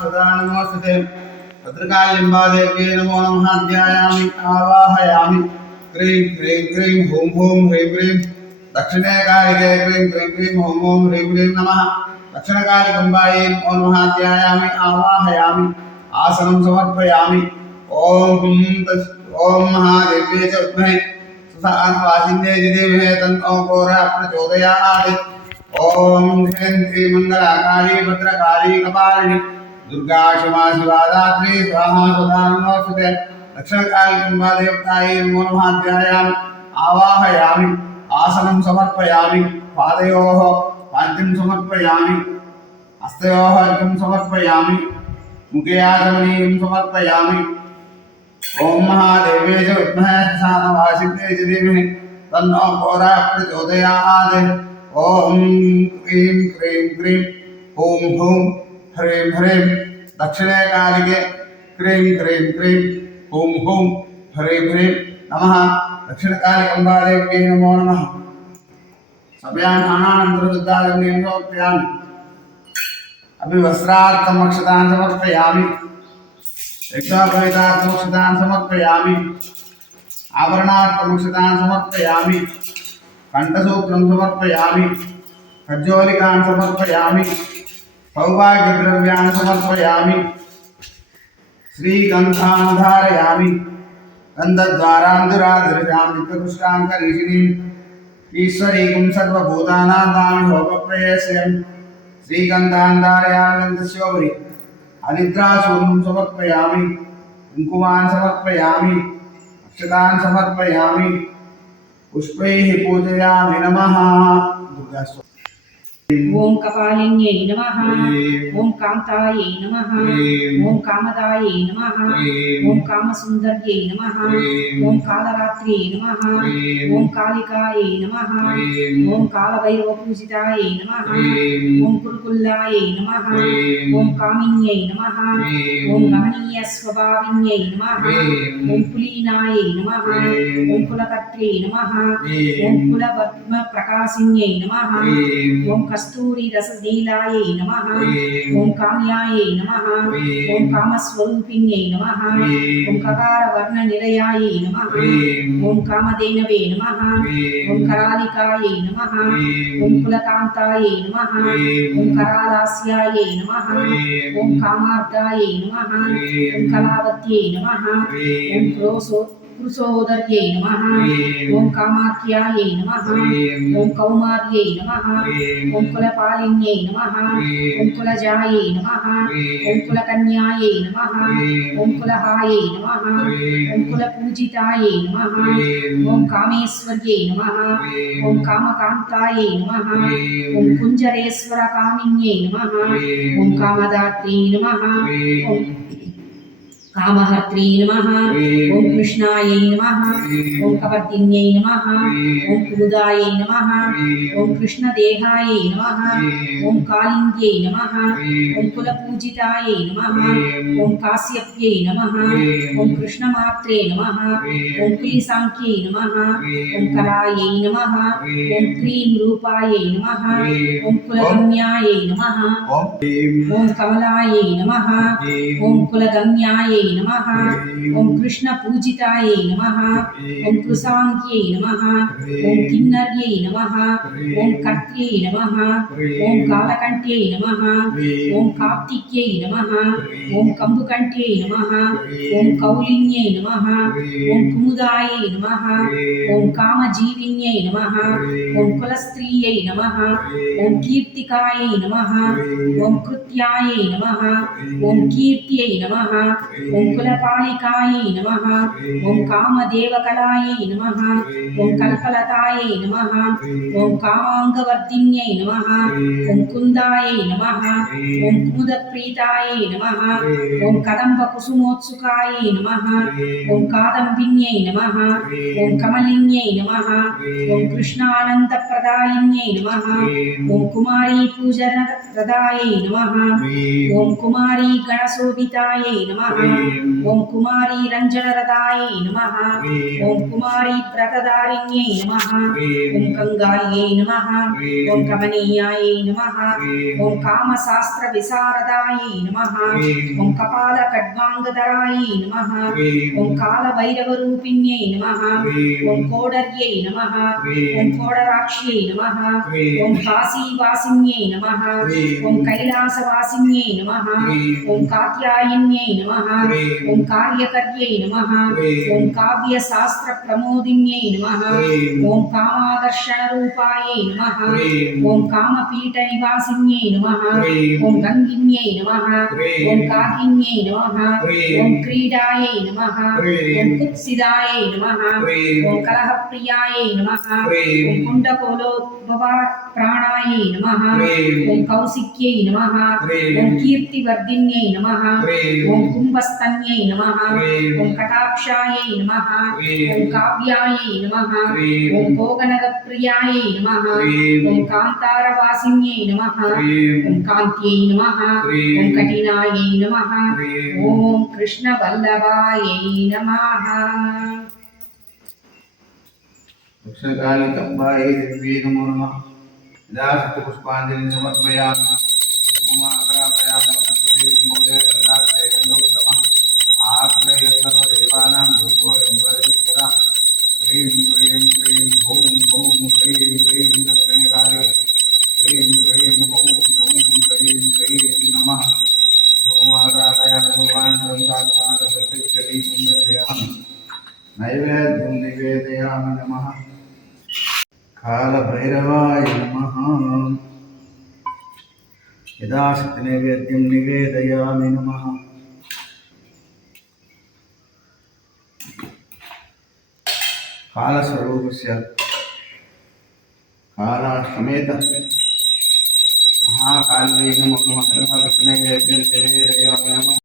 सदा नमोस्तुते भद्रकालिम्बादेव्यै नमो नमः ध्यायामि आवाहयामि क्रीं क्रीं क्रीं हूं हूं ह्रीं ह्रीं दक्षिणे कालिके क्रीं क्रीं क्रीं हूं हूं ह्रीं ह्रीं नमः दक्षिणकालिकम्बायै नमो नमः ध्यायामि आवाहयामि आसनं समर्पयामि ॐ महादेव्यै च विद्महे सुसहानवासिन्यै धीमहि तन्नो घोरः प्रचोदयात् ओम ह्रीं श्री मंगलाकाली भद्रकाली कपालिनी दुर्गा क्षमा शिवा दात्री स्वाहा सदा नमोस्तुते दक्षिणकालिकम्बा देवतायै नमो नमः ध्यायामि आवाहयामि आसनं समर्पयामि पादयोः पाद्यं समर्पयामि हस्तयोः अर्घ्यं समर्पयामि मुखे आचमनीयं समर्पयामि ओम महादेव्यै च विद्महे सुसहानवासिन्यै च धीमहि तन्नो घोरः प्रचोदयात् ओम क्रीं क्रीं क्रीं हूं हूं ह्रीं ह्रीं दक्षिणे कालिके क्रीं क्रीं क्रीं हूं हूं ह्रीं ह्रीं नमः दक्षिणकालिकम्बादेव्यै नमो नमः सभयानानन्तरदुद्धागम्यं समर्पयामि अभिवस्त्रार्थम् अक्षतान् समर्पयामि यज्ञोपवीतार्थम् अक्षतान् समर्पयामि आभरणार्थम् अक्षतान् समर्पयामि कंठसूत्रं समर्पयामि खज्जोलिकान् समर्पयामि सौभाग्यद्रव्यान् समर्पयामि श्रीगन्धान् धारयामि गन्धद्वारान्धुराधृजां नित्यपुष्टाङ्करीषिणीम् ईश्वरीं सर्वभूतानां तां होमप्रेयस्यं श्रीगन्धान् धारयामि गन्धस्योपरि अनिद्राचूर्णं समर्पयामि कुङ्कुमान् समर्पयामि अक्षतान् समर्पयामि पुष्पैः पूजयामि नमः। ओम कपालिन्यै नमः ओम कान्तायै नमः ओम कामदायै नमः ओम कामसुन्दर्यै नमः ओम कालरात्र्यै नमः ओम कालिकायै नमः ओम कालभैरवपूजितायै नमः ओम कुरुकुल्लायै नमः ओम कामिन्यै नमः ओम गमनीयस्वभाविन्यै नमः ओम कुलीनायै नमः ओम कुलकर्त्र्यै नमः ओम कुलपद्मप्रकाशिन्यै नमः ओम कस्तूरी रसनीलायै नमः ओम काम्यायै नमः ओम कामस्वरूपिण्यै नमः ओम ककारवर्णनिलयायै नमः ओम कामधेनवे नमः ओम करालिकायै नमः ओम कुलकान्तायै नमः ओम करालास्यायै नमः ओम कामार्गायै नमः ओम कलावत्यै नमः ओम पुरुषोदर्यै नमः ओम कामाख्यायै नमः ओम कौमार्यै नमः ओम कुलपालिन्यै नमः ओम कुलजायै नमः ओम कुलकन्यायै नमः ओम कुलहायै नमः ओम कुलपूजितायै नमः ओम कामेश्वर्यै नमः ओम कामकान्तायै नमः ओम कुञ्जरेश्वरकामिन्यै नमः ओम कामदात्र्यै नमः ओम कामहर्त्री नमः ओम कृष्णायै नमः ओम कपर्दिन्यै नमः ओम कुमुदायै नमः ओम कृष्णदेहायै नमः ओम कालिन्द्यै नमः ओम कुलपूजितायै नमः ओम काश्यप्यै नमः ओम कृष्णमात्रे नमः ओम कुलिसाङ्ख्यै नमः ओम कलायै नमः ओम क्रीं रूपायै नमः ओम कुलगम्यायै नमः ओम कमलायै नमः ओम कुलगम्यायै नमः ओम कृष्ण पूजितायै नमः ओम कृसाङ्ख्यै नमः ओम किन्नर्यै नमः ओम कर्त्यै नमः ओम कालकण्ठ्यै नमः ओम कार्तिक्यै नमः ओम कम्बुकण्ठ्यै नमः ओम कौलिन्यै नमः ओम कुमुदायै नमः ओम कामजीविन्यै नमः ओम कुलस्त्रियै नमः ओम कीर्तिकायै नमः ओम कृत्यायै नमः ओम कीर्त्यै नमः ओम कुलपालिकायै नमः ओम कामदेवकलायै नमः ओम कल्पलतायै नमः ओम कामाङ्गवर्धिन्यै नमः ओम कुन्दायै नमः ओम कुमुदप्रीतायै नमः ओम कदम्बकुसुमोत्सुकायै नमः ओम कादम्बिन्यै नमः ओम कमलिन्यै नमः ओम कृष्णानन्दप्रदायिन्यै नमः ओम कुमारी पूजनप्रदायै नमः ओम कुमारी गणशोभितायै नमः ओम कुमारी रंजनरदायै नमः ओम कुमारी व्रतधारिण्यै नमः ओम कंगाल्यै नमः ओम कमनीयायै नमः ओम कामशास्त्र विशारदायै नमः ओम कपाल खड्वांगधरायै नमः ओम कालभैरवरूपिण्यै नमः ओम कोडर्यै नमः ओम कोडराक्ष्यै नमः ओम काशीवासिन्यै नमः ओम कैलासवासिन्यै नमः ओम कात्यायन्यै नमः ओम कार्यकर्यै नमः ओम काव्यशास्त्रप्रमोदिन्यै नमः ओम कामादर्शनरूपायै नमः ओम कामपीठनिवासिन्यै नमः ओम गङ्गिन्यै नमः ओम काकिन्यै नमः ओम क्रीडायै नमः ओम कुत्सिदायै नमः ओम कलहप्रियायै नमः ओम कुण्डकोलोद्भव प्राणायै नमः ओम कौशिक्यै नमः ओम कीर्तिवर्धिन्यै नमः ओम कुम्भस्तन्यै नमः ओम कटाक्षायै नमः ओम काव्यायै नमः ओम भोगनगप्रियायै नमः ओम कान्तारवासिन्यै नमः ओम कान्त्यै नमः ओम कठिनायै नमः ओम कृष्णवल्लभायै नमः दक्षिणकाले कम्बायै देवी नमो नमः यदा पुष्पाञ्जलिं समर्पयामि धूमाग्रापयामि वनस्पतिं सम्बोधय गन्धाक्षे गन्धोत्तमः आग्रय सर्वदेवानां धूपोऽयं प्रयुक्तः ह्रीं क्रीं क्रीं हूं हूं क्रीं क्रीं दक्षिणकाले क्रीं क्रीं हूं हूं क्रीं क्रीं नमः धूमाग्रापयामि धूमान्तरं साक्षात् प्रतिष्ठति सुन्दर्पयामि नैवेद्यं निवेदयामि नमः कालभैरवाय नमः यदाशक्ति नैवेद्यं निवेदयामि नमः कालस्वरूपस्य कालासमेत महाकाल्ये नमो नमः नैवेद्यं निवेदयामि नमः